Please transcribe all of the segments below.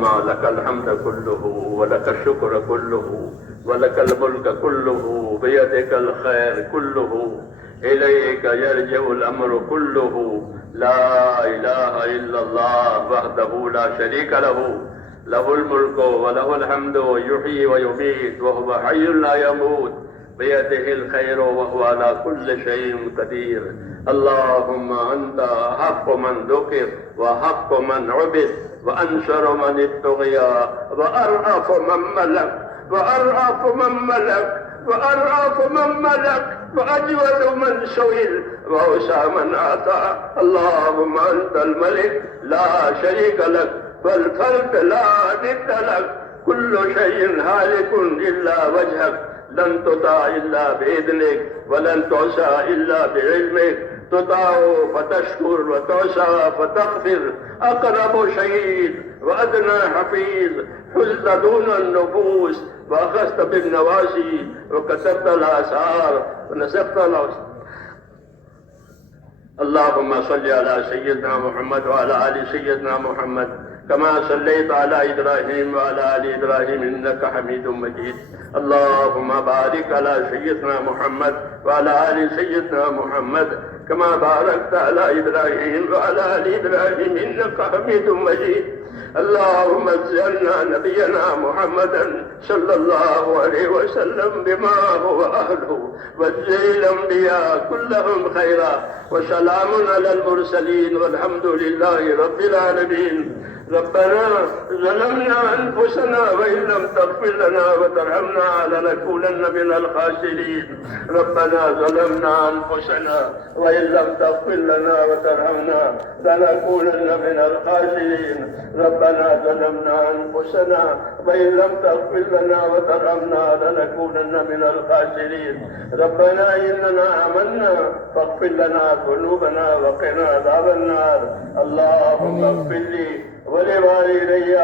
اللهم لك الحمد كله ولك الشكر كله ولك الملك كله بيدك الخير كله إليك يرجع الأمر كله لا إله إلا الله وحده لا شريك له له الملك وله الحمد يحيي ويميت وهو حي لا يموت بيده الخير وهو على كل شيء قدير. اللهم أنت حق من ذكر وحق من عبد وأنشر من ابتغي وأرأف من ملك وأرأف من ملك وأجود من سئل وأوسع من أعطى. اللهم أنت الملك لا شريك لك والفرد لا ضد لك كل شيء هالك إلا وجهك لن تطاع إلا بإذنك ولن تعصى إلا بعلمك تطاع فتشكر وتعصى فتغفر أقرب شهيد وأدنى حفيظ حزت دون النفوس وأخذت بالنواسي وكسبت الآثار ونسبت الأوسار. اللهم صل على سيدنا محمد وعلى آل سيدنا محمد كما صليت على إبراهيم وعلى آل إبراهيم إنك حميد مجيد. اللهم بارك على سيدنا محمد وعلى آل سيدنا محمد كما باركت على إبراهيم وعلى آل إبراهيم إنك حميد مجيد. اللهم اجعلنا نبينا محمدا صلى الله عليه وسلم بما هو أهله واجزل الأنبياء كلهم خيرا وسلام على المرسلين والحمد لله رب العالمين. ربنا ظلمنا أنفسنا وإن لم تغفر لنا وترحمنا لنكونن من الخاسرين. ربنا ظلمنا أنفسنا وإن لم تغفر لنا وترحمنا لنكونن من الخاسرين. ربنا ظلمنا أنفسنا وإن لم تغفر لنا وترحمنا لنكونن من الخاسرين. ربنا إننا آمنا فاغفر لنا ذنوبنا وقنا عذاب النار. اللهم اغفر لي ولوالدي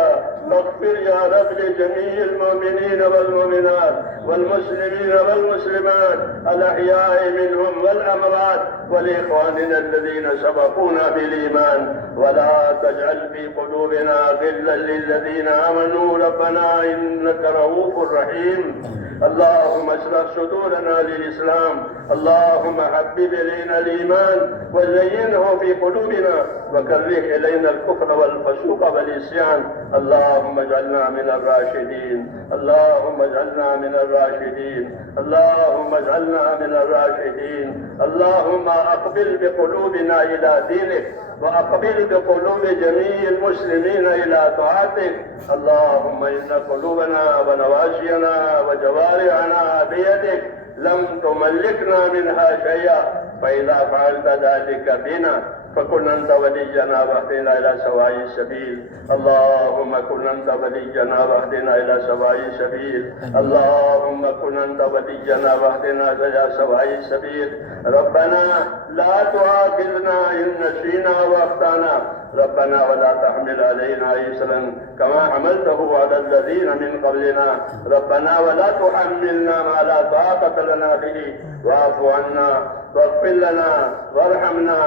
واغفر يا رب لجميع المؤمنين والمؤمنات والمسلمين والمسلمات الأحياء منهم والأموات ولإخواننا الذين سبقونا بالإيمان ولا تجعل في قلوبنا غلا للذين آمنوا ربنا إنك رؤوف رحيم. اللهم اشرح صدورنا للإسلام. اللهم حبب إلينا الإيمان وزينه في قلوبنا وكره إلينا الكفر والفسوق والعصيان. اللهم اجعلنا من الراشدين. اللهم اجعلنا من الراشدين. اللهم اجعلنا من الراشدين. اللهم أقبل بقلوبنا إلى دينك وأقبل بقلوب جميع المسلمين إلى طاعتك. اللهم إن قلوبنا ونواسينا وجوارحنا بيدك لم تملكنا منها شيئا فإذا فعلت ذلك بنا فكن أنت ولينا واهدنا إلى سواء السبيل. اللهم كن أنت ولينا واهدنا إلى سواء السبيل. اللهم كن أنت ولينا واهدنا إلى سواء السبيل. ربنا لا تؤاخذنا إن نسينا وأخطأنا. ربنا ولا تحمل علينا إصرا كما حملته على الذين من قبلنا. ربنا ولا تحملنا ما لا طاقة لنا به واعف عنا واغفر لنا وارحمنا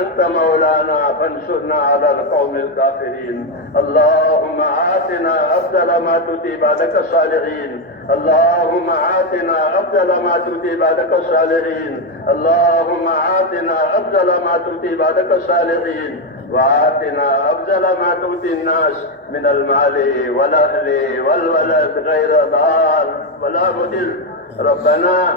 أنت مولانا فانصرنا على القوم الكافرين. اللهم آتنا أفضل ما تؤتي بعدك الصالحين. اللهم آتنا أفضل ما تؤتي بعدك الصالحين. اللهم آتنا أفضل ما تؤتي بعدك الصالحين وآتنا أفضل ما تؤتي الناس من المال والأهل والولد غير ضار ولا مضل. ربنا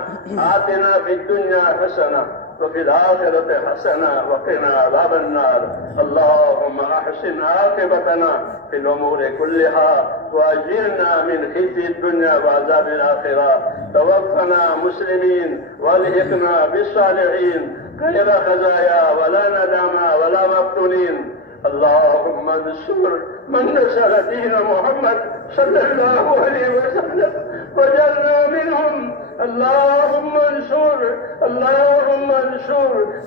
آتنا في الدنيا حسنة وفي الآخرة حسنة وقنا عذاب النار. اللهم أحسن عاقبتنا في الأمور كلها وأجرنا من خزي الدنيا وعذاب الآخرة. توفنا مسلمين والحقنا بالصالحين غير خزايا ولا ندامى ولا مفتونين. اللهم انصر من نصر دين محمد صلى الله عليه وسلم وجعلنا منهم. اللهم انصر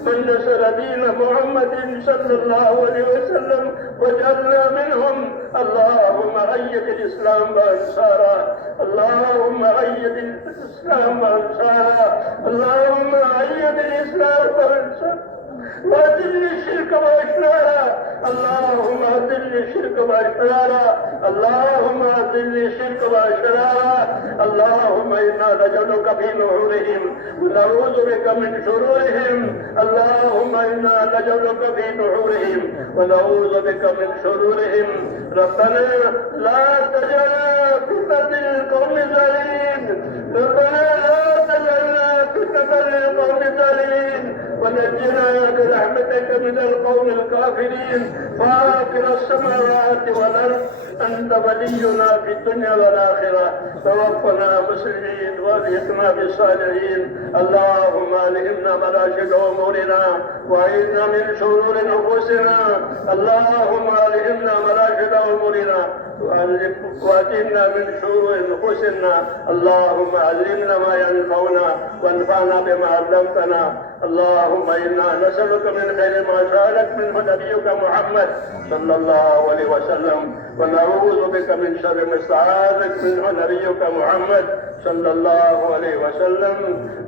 من نصر دين محمد صلى الله عليه وسلم وجعلنا منهم. اللهم أيد الإسلام وأنصاره. اللهم أيد الإسلام وأنصاره. اللهم أيد الإسلام وأنصاره. وأذل الشرك وأشراره. اللهم أذل الشرك وأشراره. اللهم أذل الشرك وأشراره. اللهم إنا نجعلك في نحورهم ونعوذ بك من شرورهم. اللهم إنا نجعلك في نحورهم ونعوذ بك من شرورهم. ربنا لا تجعلنا فتنة للقوم الظالمين. ربنا لا تجعلنا فتنة للقوم الظالمين ونجنا برحمتك من القوم الكافرين. فاطر السماوات والأرض أنت ولينا في الدنيا والآخرة. توفنا مسلمين والحقنا بالصالحين. اللهم ألهمنا مراشد أمورنا وأعذنا من شرور نفوسنا. اللهم ألهمنا مراشد أمورنا وأعذنا من شرور نفوسنا. اللهم علمنا ما ينفعنا وانفعنا بما علمتنا. اللهم إنا نسألك من خير ما سألك منه نبيك محمد صلى الله عليه وسلم ونعوذ بك من شر ما استعاذك منه نبيك محمد صلى الله عليه وسلم.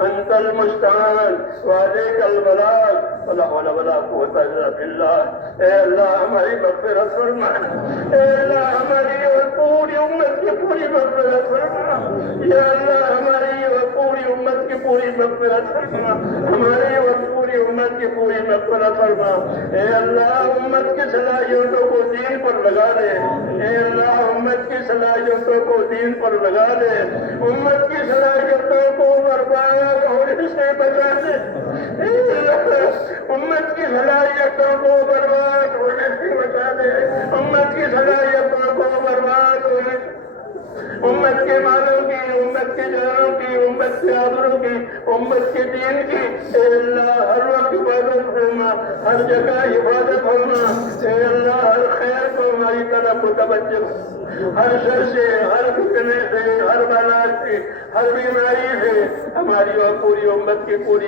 أنت المستعان وعليك البلاغ ولا حول ولا قوة إلا بالله. اے اللہ ہماری مغفرت فرما. اے اللہ ہماری اور پوری امت کی پوری مغفرت فرما. یا اللہ ہماری اور پوری امت کی پوری مغفرت فرما. ہماری اور پوری امت کی پوری مغفرت فرما. اے اللہ امت کی صلاحیتوں کو دین پر لگا دے. اے اللہ امت کی صلاحیتوں کو دین پر لگا دے. امت کی صلاحیتوں کو برباد ہونے سے بچا دے. اے اللہ امت کی صلاحیتوں کو برباد ہونے سے بچا دے. امت کی صلاحیتوں کو برباد ہونے سے امت کے مالوں کی, امت کے جانوں کی, امت کے آبروں کی, امت کے دین کی. اے اللہ ہر وقت حفاظت فرما, ہر جگہ حفاظت فرما. اے اللہ ہر خیر کو ہماری طرف متوجہ, ہر شر سے, ہر فتنے سے, ہر بلا سے, ہر بیماری سے ہماری اور پوری امت کی پوری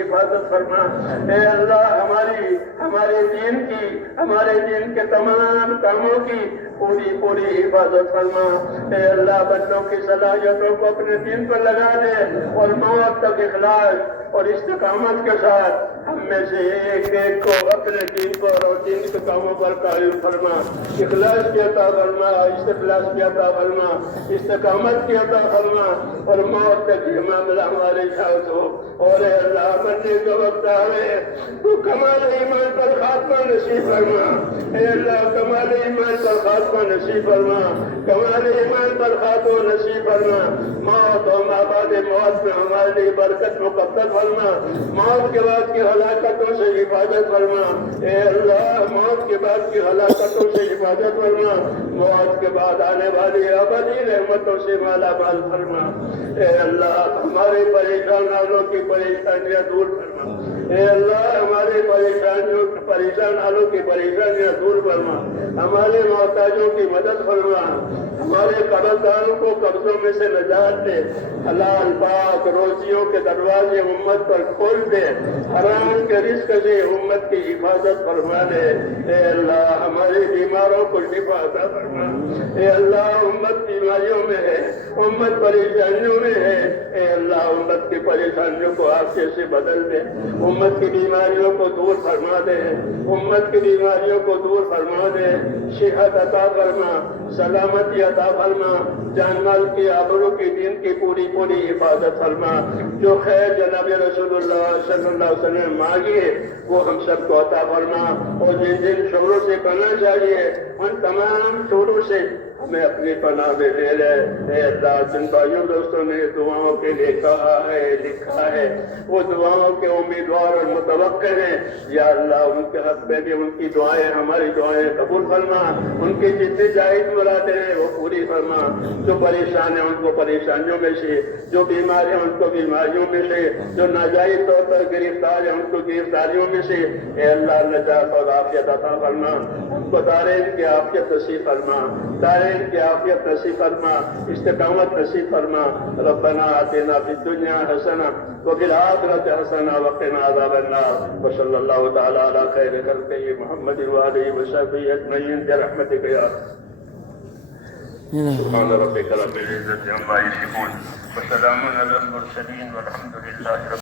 حفاظت فرما. اے اللہ ہمارے دین کی, ہمارے دین کے تمام کاموں کی پوری حفاظت فرما. اے اللہ بندوں کی صلاحیتوں کو اپنے دین پر لگا دے اور موت تک اخلاص اور استقامت کے ساتھ ہم میں سے ایک کو اپنے دین پر اور دین کے کاموں پر قائم فرما. اخلاص کی عطا فرما, استخلاص کی عطا فرما, استقامت کی عطا فرما اور موت تک یہ معاملہ ہمارے ساتھ ہو. اور اے اللہ مرنے کا وقت آئے تو کمال ایمان پر خاتمہ نصیب فرما. اے اللہ کمال ایمان پر خاتمہ نصیب فرما. کمال ایمان پر خاتمہ نصیب فرما. موت اور بعد موت میں ہمارے لیے برکت مقدر فرما. موت کے بعد کی ہلاکتوں سے حفاظت فرما. اے اللہ موت کے بعد کی ہلاکتوں سے حفاظت فرما. موت کے بعد آنے والی ابدی رحمتوں سے مالا مال فرما. اے اللہ ہمارے پریشان حالوں کی پریشانیاں دور فرما. اے اللہ ہمارے پریشان حالوں کی پریشانیاں دور فرما. ہمارے محتاجوں کی مدد فرما. ہمارے قرضداروں کو قبضوں میں سے نجات دے. حلال پاک روزیوں کے دروازے امت پر کھول دے. حرام کے رزق سے امت کی حفاظت فرما دے. اے اللہ ہمارے بیماروں کو شفا عطا فرما. اے اللہ امت بیماریوں میں ہے, امت پریشانیوں میں ہے. اے اللہ امت کی پریشانیوں کو آفیت سے بدل دے. امت کی بیماریوں کو دور فرما دے. امت کی بیماریوں کو دور فرما دے. صحت عطا فرما, سلامتی عطا فرما. جان مال کی, آبرو کی, دین کی پوری حفاظت فرما. جو خیر جناب رسول اللہ صلی اللہ علیہ وسلم مانگی ہے وہ ہم سب کو عطا فرما. اور جن شعوروں سے کرنا چاہیے ان تمام شعوروں سے ہمیں اپنی پناہ میں لے لے. اے اللہ جن بھائیوں دوستوں نے دعاؤں کے لیے کہا ہے, لکھا ہے, وہ دعاؤں کے امیدوار اور متوقع ہیں. یا اللہ ان کے حق میں بھی ان کی دعائیں, ہماری دعائیں قبول فرما. ان کی جتنی جائز مرادیں ہیں وہ پوری فرما. جو پریشان ہیں ان کو پریشانیوں میں سے, جو بیمار ہیں ان کو بیماریوں میں سے, جو ناجائز طور پر گرفتار ہیں ان کو گرفتاریوں میں سے اے اللہ نجات اور عافیت عطا فرما. ان کو دارین کی عافیت نصیب فرما. دارین کی عافیت نصیب فرما, استقامت نصیب فرما. ربنا آتنا فی الدنیا حسنہ وفی الآخرۃ حسنہ وقنا عذاب النار. وصلی اللہ تعالی علی خیر خلقہ محمد وآلہ وصحبہ اجمعین برحمتک یا سبحان ربک رب العزۃ عما یصفون وسلام علی المرسلین والحمد للہ رب